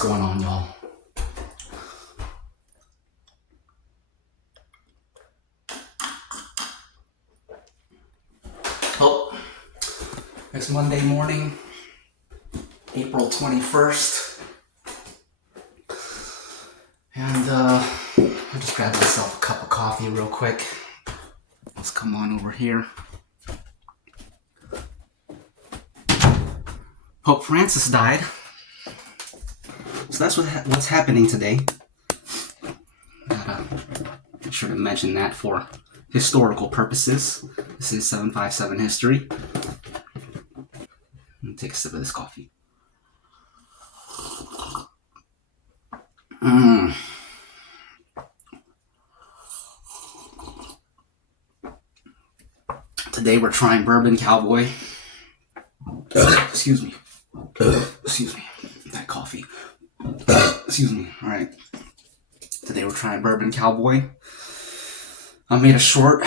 What's going on, y'all? Oh, it's Monday morning, April 21st, and I just grabbed myself a cup of coffee real quick. Let's come on over here. Pope Francis died, so that's what's happening today. Gotta make sure to mention that for historical purposes. This is 757 history. Let me take a sip of this coffee. Today we're trying Bourbon Cowboy. Excuse me. That coffee. Excuse me. Alright. Today we're trying Bourbon Cowboy. I made a short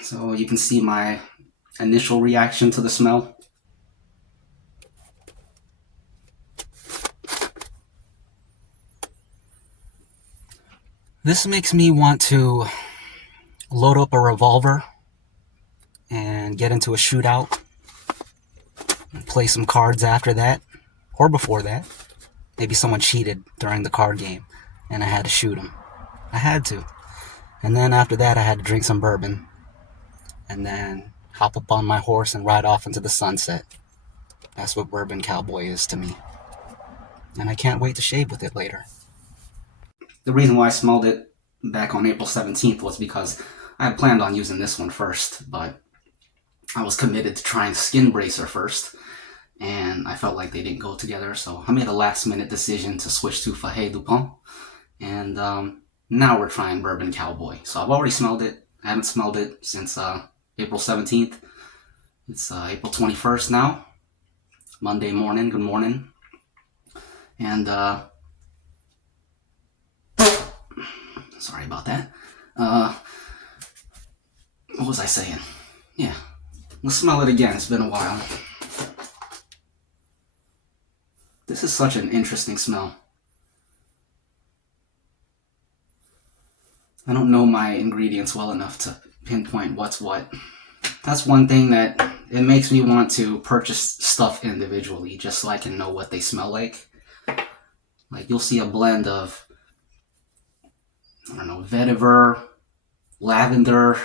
so you can see my initial reaction to the smell. This makes me want to load up a revolver and get into a shootout and play some cards after that, or before that. Maybe someone cheated during the card game and I had to shoot him. I had to. And then after that I had to drink some bourbon and then hop up on my horse and ride off into the sunset. That's what Bourbon Cowboy is to me. And I can't wait to shave with it later. The reason why I smelled it back on April 17th was because I had planned on using this one first, but I was committed to trying Skin Bracer first, and I felt like they didn't go together, so I made a last-minute decision to switch to Fahey Dupont, and now we're trying Bourbon Cowboy. So I've already smelled it. I haven't smelled it since April 17th. It's April 21st now. Monday morning. Good morning. And sorry about that. What was I saying? Yeah. Let's smell it again. It's been a while. This is such an interesting smell. I don't know my ingredients well enough to pinpoint what's what. That's one thing that it makes me want to purchase stuff individually just so I can know what they smell like. Like you'll see a blend of, I don't know, vetiver, lavender,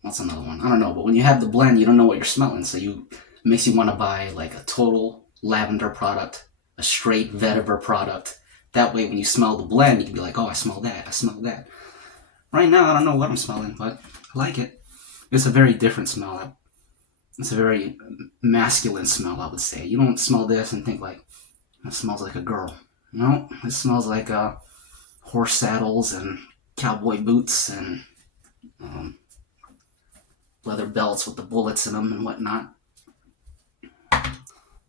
what's another one? I don't know, but when you have the blend, you don't know what you're smelling, so it makes you want to buy like a total lavender product, a straight vetiver product. That way, when you smell the blend, you can be like, oh, I smell that, I smell that. Right now, I don't know what I'm smelling, but I like it. It's a very different smell. It's a very masculine smell, I would say. You don't smell this and think like, it smells like a girl. No, it smells like horse saddles and cowboy boots and leather belts with the bullets in them and whatnot.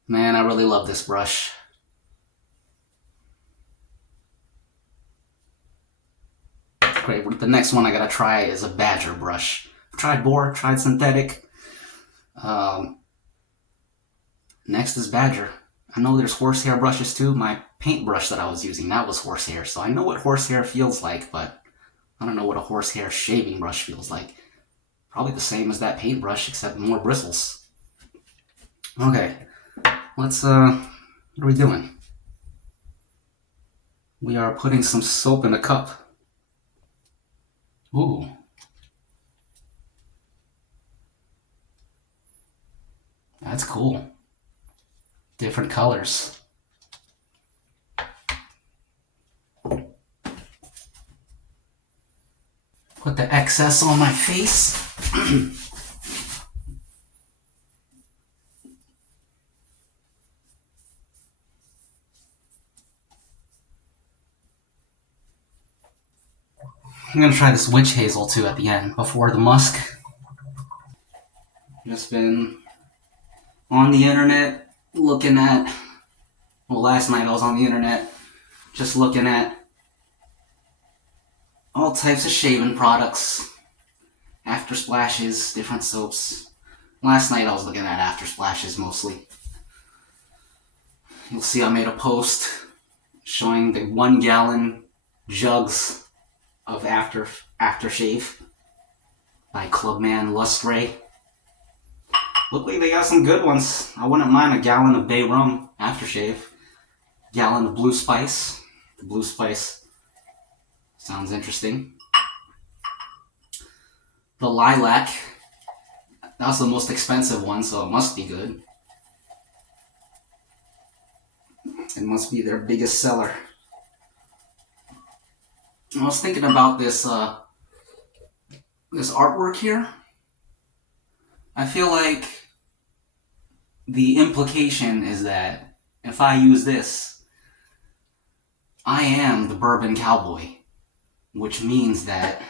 Man, I really love this brush. Great. The next one I gotta try is a badger brush. I've tried boar, tried synthetic. Next is badger. I know there's horsehair brushes too. My paintbrush that I was using, that was horsehair. So I know what horsehair feels like, but I don't know what a horsehair shaving brush feels like. Probably the same as that paintbrush, except more bristles. Okay, let's, what are we doing? We are putting some soap in a cup. Ooh. That's cool. Different colors. Put the excess on my face. I'm gonna try this witch hazel too at the end, before the musk. Just been on the internet looking at, well, last night I was on the internet just looking at all types of shaving products, after splashes, different soaps. Last night I was looking at after splashes mostly. You'll see I made a post showing the 1 gallon jugs of aftershave by Clubman Lustre. Luckily they got some good ones. I wouldn't mind a gallon of Bay Rum aftershave. Gallon of Blue Spice. The Blue Spice sounds interesting. The Lilac, that was the most expensive one, so it must be good. It must be their biggest seller. I was thinking about this this artwork here. I feel like the implication is that if I use this, I am the Bourbon Cowboy, which means that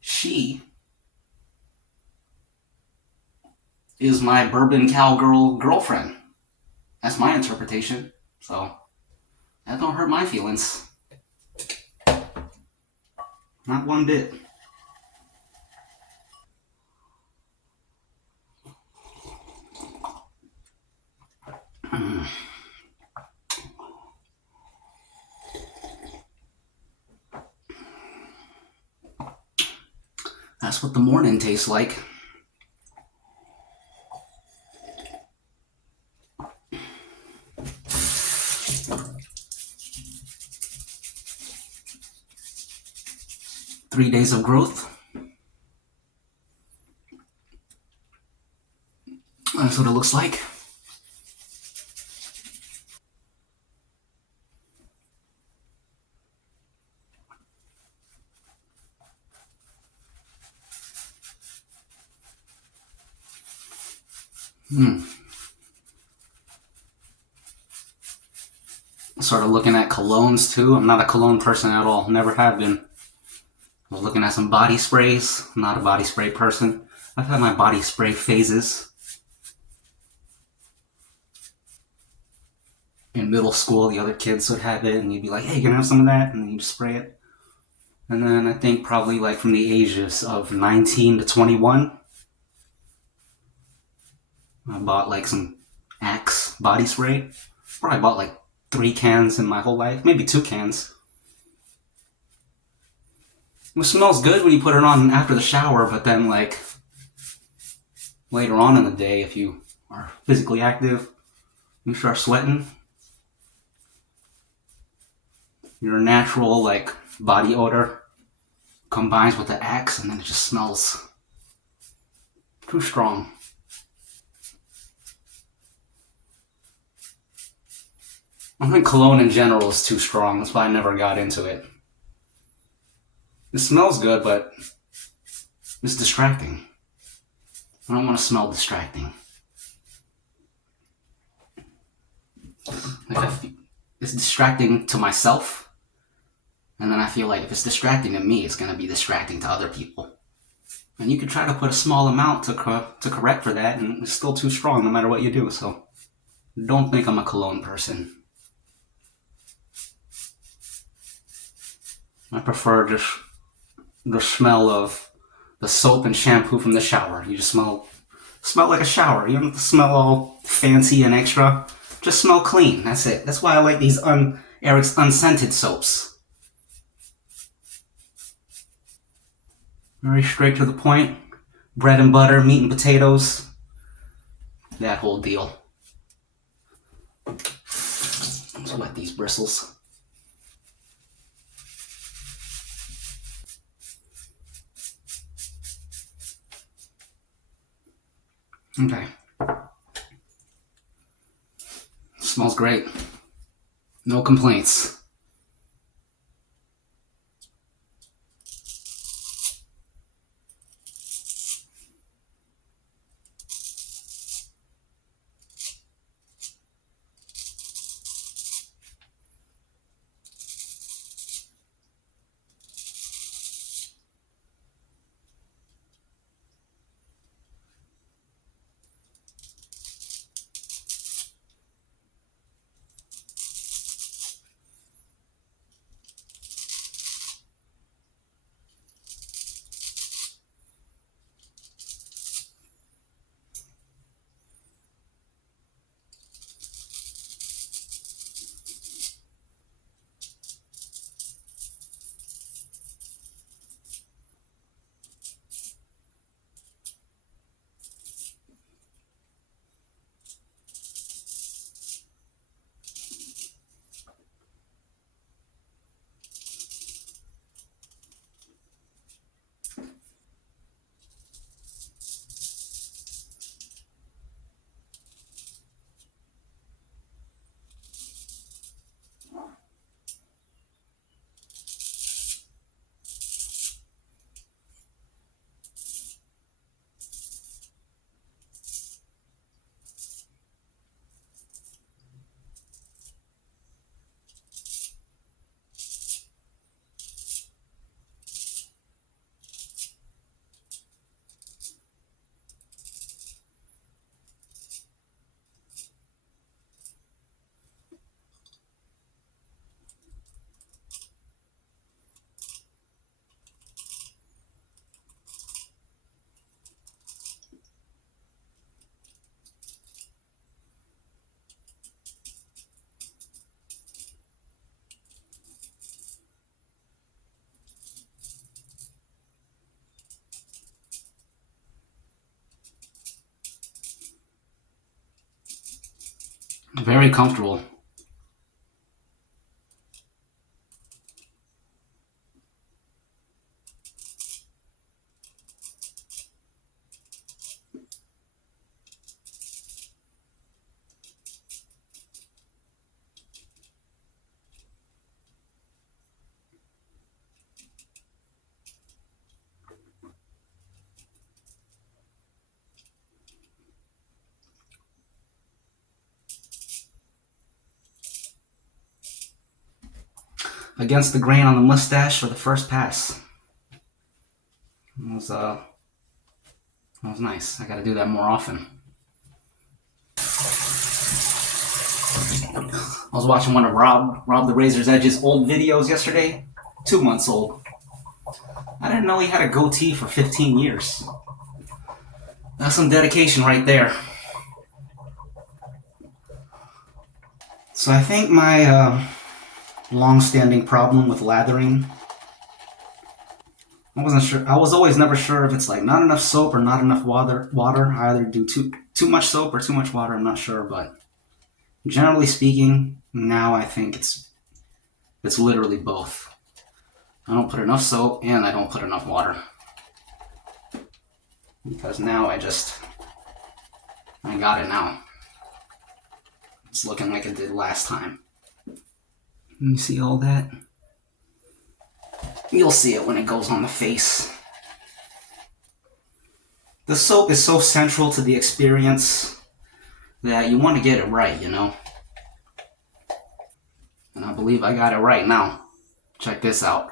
she is my Bourbon Cowgirl girlfriend. That's my interpretation. So that don't hurt my feelings. Not one bit. That's what the morning tastes like. Three days of growth. That's what it looks like. Started looking at colognes too. I'm not a cologne person at all. Never have been. I was looking at some body sprays. I'm not a body spray person. I've had my body spray phases. In middle school, the other kids would have it, and you'd be like, hey, you gonna have some of that? And then you just spray it. And then I think probably like from the ages of 19 to 21, I bought like some Axe body spray. Probably bought like 3 cans in my whole life, maybe 2 cans. It smells good when you put it on after the shower, but then like later on in the day, if you are physically active, you start sweating. Your natural like body odor combines with the Axe, and then it just smells too strong. I think cologne in general is too strong. That's why I never got into it. It smells good, but it's distracting. I don't want to smell distracting. Like it's distracting to myself, and then I feel like if it's distracting to me, it's going to be distracting to other people. And you could try to put a small amount to correct for that, and it's still too strong no matter what you do. So don't think I'm a cologne person. I prefer just the smell of the soap and shampoo from the shower. You just smell like a shower. You don't have to smell all fancy and extra. Just smell clean. That's it. That's why I like these Eric's unscented soaps. Very straight to the point. Bread and butter, meat and potatoes. That whole deal. Let's wet these bristles. Okay. Smells great. No complaints. Very comfortable. Against the grain on the mustache for the first pass. That was nice. I gotta do that more often. I was watching one of Rob the Razor's Edge's old videos yesterday. 2 months old. I didn't know he had a goatee for 15 years. That's some dedication right there. So I think my long-standing problem with lathering, I wasn't sure. I was always never sure if it's like not enough soap or not enough water. I either do too much soap or too much water. I'm not sure, but generally speaking, now I think it's literally both. I don't put enough soap and I don't put enough water. Because now I got it now. It's looking like it did last time. You see all that? You'll see it when it goes on the face. The soap is so central to the experience that you want to get it right, you know? And I believe I got it right now. Check this out.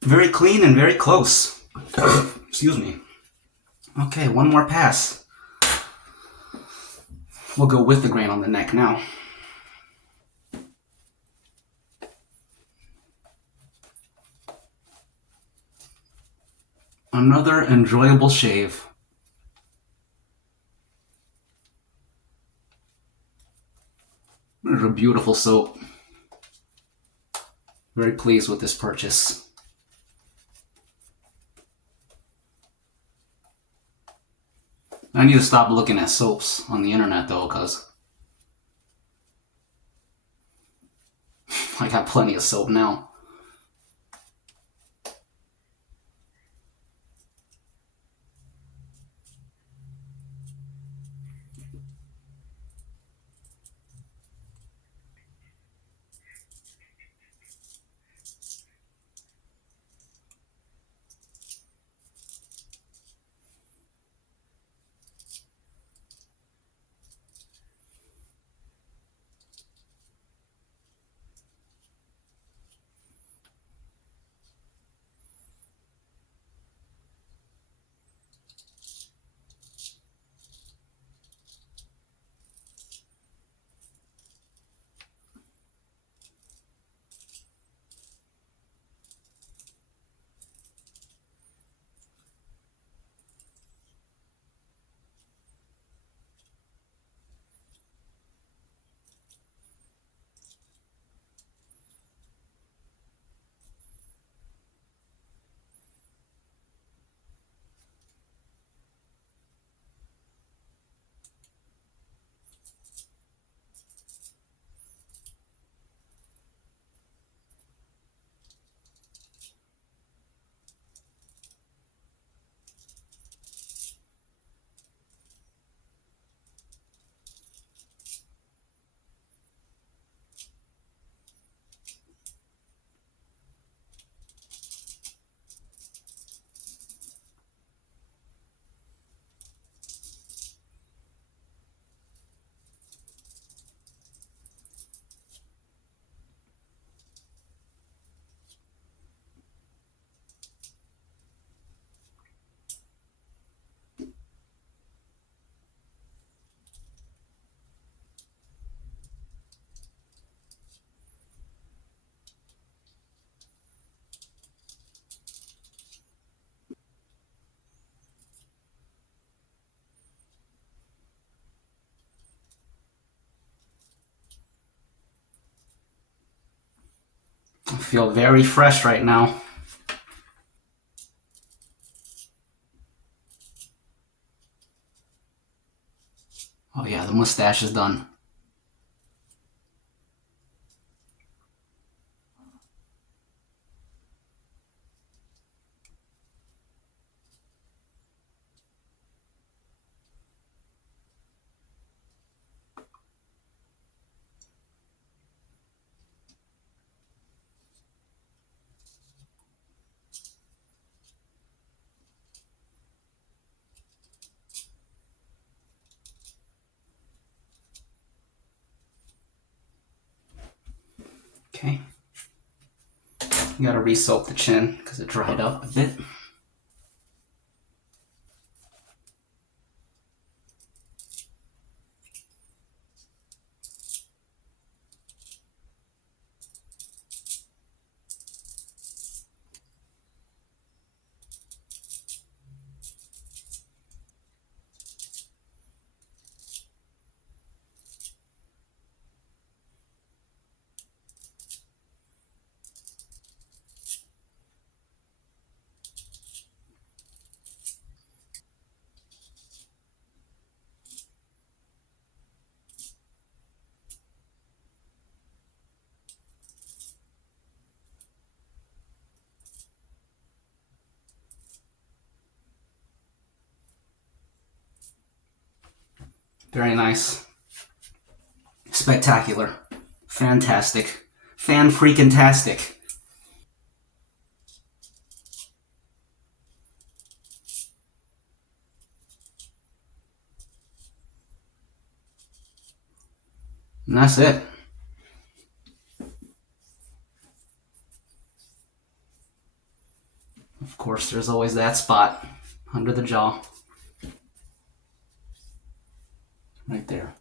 Very clean and very close. Excuse me. Okay, one more pass. We'll go with the grain on the neck now. Another enjoyable shave. There's a beautiful soap. Very pleased with this purchase. I need to stop looking at soaps on the internet though, because I got plenty of soap now. I feel very fresh right now. Oh yeah, the mustache is done. Okay. You gotta re-soak the chin because it dried up a bit. Very nice. Spectacular. Fantastic. Fan-freaking-tastic. And that's it. Of course, there's always that spot under the jaw. Right there.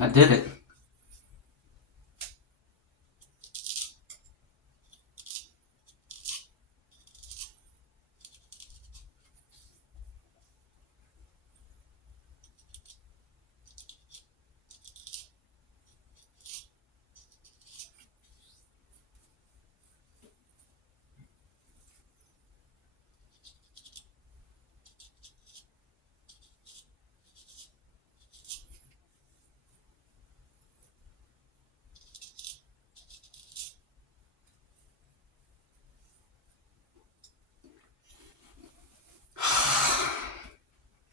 I did it.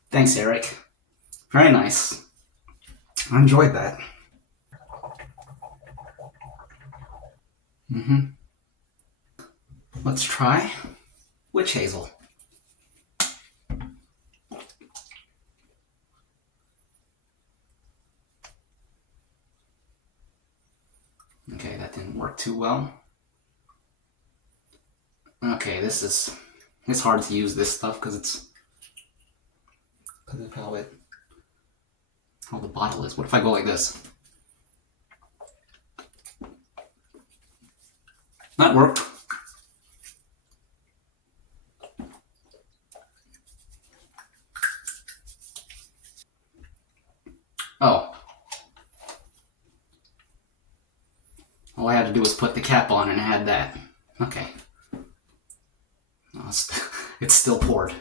Thanks, Eric. Very nice. I enjoyed that. Let's try witch hazel. Okay, that didn't work too well. Okay, it's hard to use this stuff because of how the bottle is. What if I go like this? That worked. Oh. All I had to do was put the cap on and add that. Okay. It's still poured.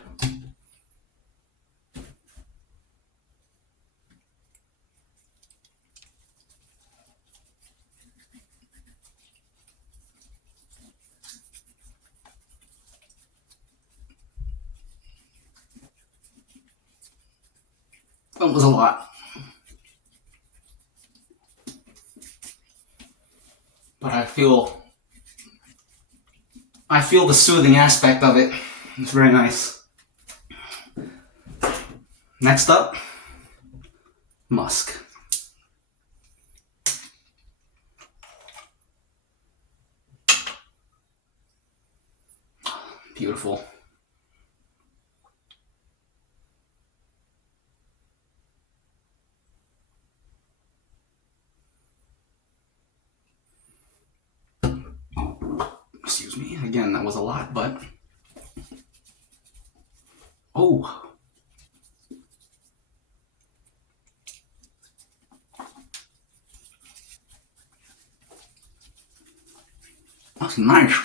That was a lot. But I feel the soothing aspect of it. It's very nice. Next up, Musk. Beautiful. Excuse me. Again, that was a lot, but... Oh! That's nice.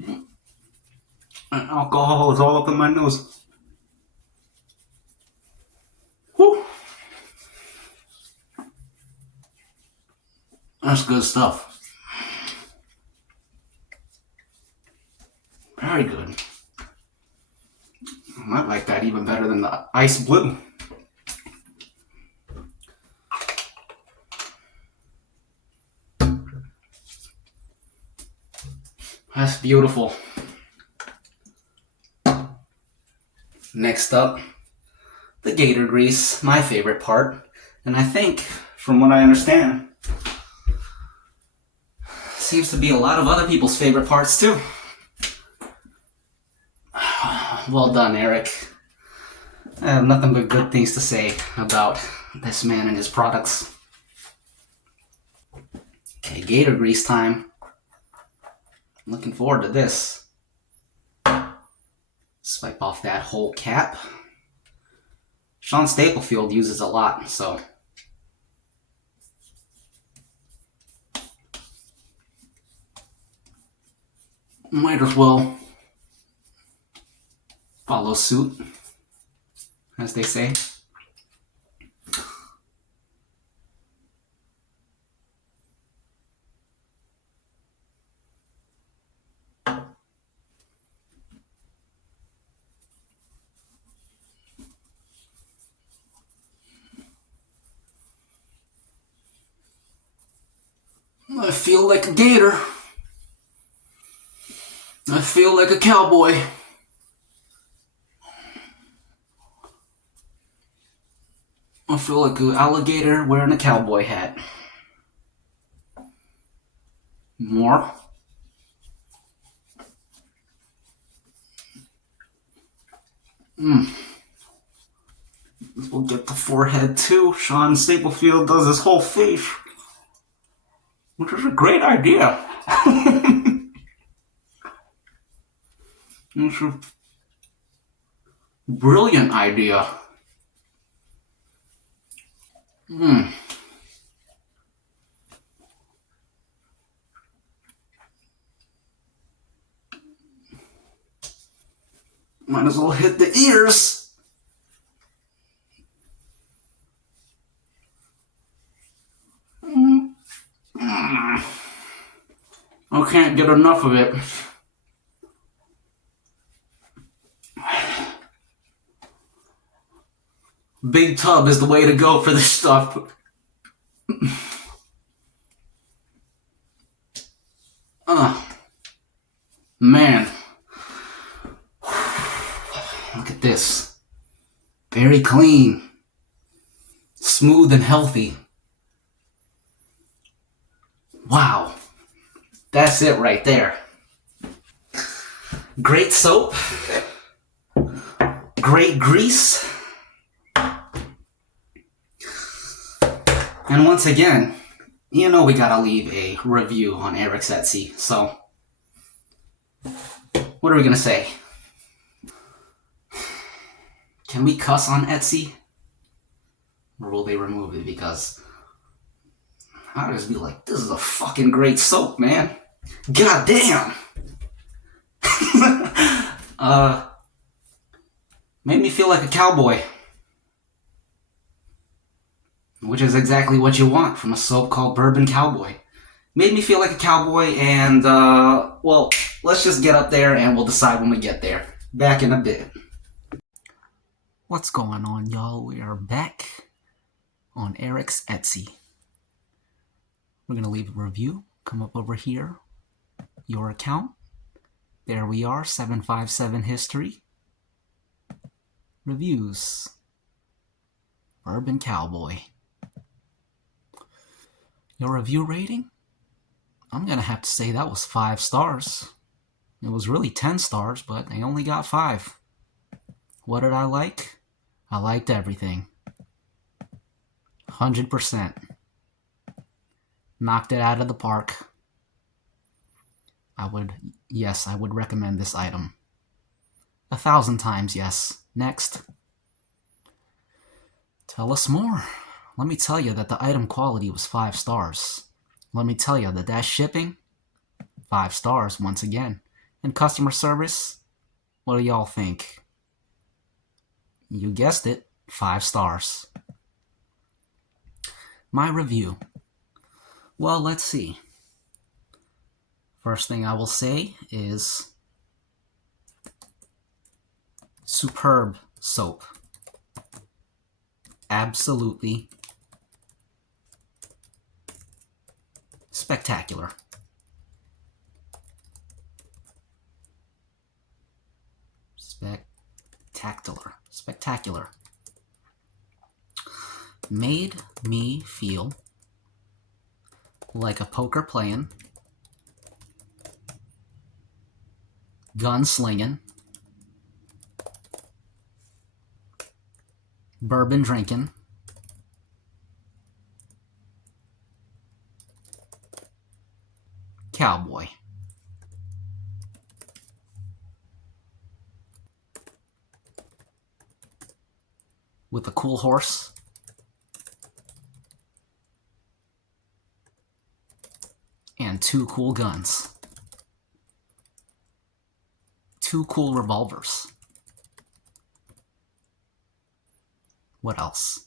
And alcohol is all up in my nose. Whew. That's good stuff. Very good. I like that even better than the ice blue. That's beautiful. Next up, the gator grease, my favorite part. And I think, from what I understand, seems to be a lot of other people's favorite parts too. Well done, Eric. I have nothing but good things to say about this man and his products. Okay, gator grease time. Looking forward to this. Swipe off that whole cap. Sean Staplefield uses a lot, so... might as well follow suit, as they say. I feel like a gator. I feel like a cowboy. I feel like an alligator wearing a cowboy hat. More. We'll get the forehead too. Sean Staplefield does his whole face, which is a great idea. It's a brilliant idea. Might as well hit the ears. I can't get enough of it. Big tub is the way to go for this stuff. Man. Look at this. Very clean. Smooth and healthy. Wow. That's it right there. Great soap. Great grease. And once again, you know we gotta leave a review on Eric's Etsy. So, what are we gonna say? Can we cuss on Etsy? Or will they remove it? Because I'll just be like, this is a fucking great soap, man. God damn. Made me feel like a cowboy. Which is exactly what you want from a soap called Bourbon Cowboy. Made me feel like a cowboy, and, well, let's just get up there and we'll decide when we get there. Back in a bit. What's going on, y'all? We are back on Eric's Etsy. We're going to leave a review. Come up over here. Your account. There we are, 757 history. Reviews. Bourbon Cowboy. Your review rating? I'm going to have to say that was 5 stars. It was really 10 stars, but they only got 5. What did I like? I liked everything. 100%. Knocked it out of the park. I would recommend this item. 1,000 times, yes. Next. Tell us more. Let me tell you that the item quality was 5 stars. Let me tell you that shipping, 5 stars once again. And customer service, what do y'all think? You guessed it, 5 stars. My review. Well, let's see. First thing I will say is superb soap. Absolutely spectacular. Spectacular. Made me feel like a poker playing, gun slinging, bourbon drinking, cowboy. With a cool horse. And 2 cool guns. 2 cool revolvers. What else?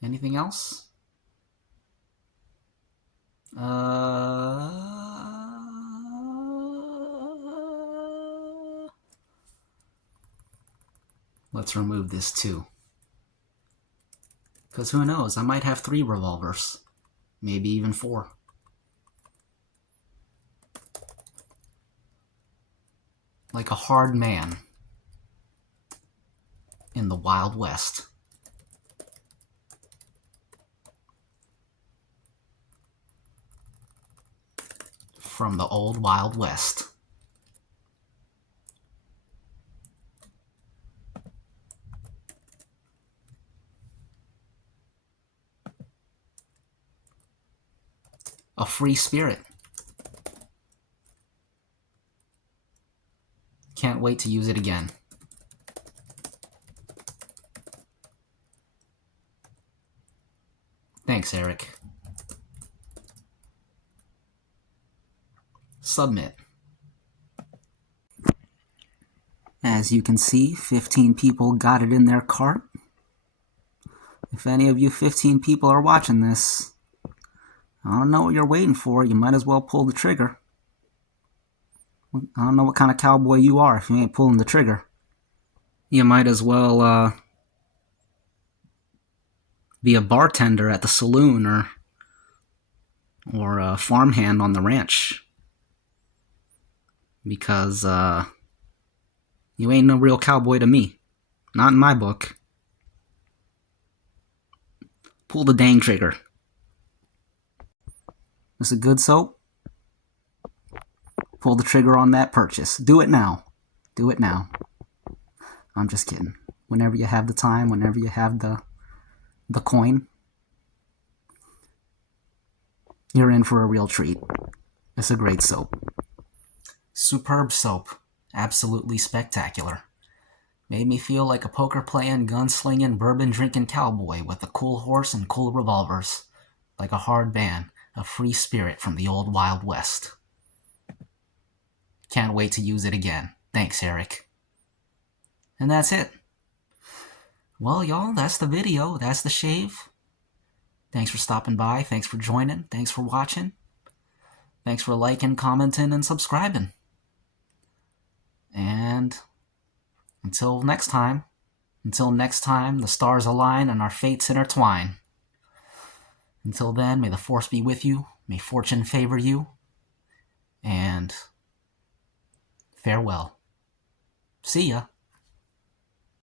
Anything else? Let's remove this too. Because who knows, I might have 3 revolvers. Maybe even 4. Like a hard man in the Wild West. From the old Wild West. free spirit. Can't wait to use it again. Thanks, Eric. Submit. As you can see, 15 people got it in their cart. If any of you 15 people are watching this, I don't know what you're waiting for. You might as well pull the trigger. I don't know what kind of cowboy you are if you ain't pulling the trigger. You might as well be a bartender at the saloon or a farmhand on the ranch. Because you ain't no real cowboy to me. Not in my book. Pull the dang trigger. This a good soap? Pull the trigger on that purchase. Do it now. Do it now. I'm just kidding. Whenever you have the time, whenever you have the coin, you're in for a real treat. It's a great soap. Superb soap. Absolutely spectacular. Made me feel like a poker-playing, gun-slinging, bourbon-drinking cowboy with a cool horse and cool revolvers. Like a hard band, a free spirit from the old Wild West. Can't wait to use it again. Thanks, Eric. And that's it. Well, y'all, that's the video. That's the shave. Thanks for stopping by. Thanks for joining. Thanks for watching. Thanks for liking, commenting, and subscribing. And until next time, the stars align and our fates intertwine. Until then, may the force be with you, may fortune favor you, and farewell. See ya.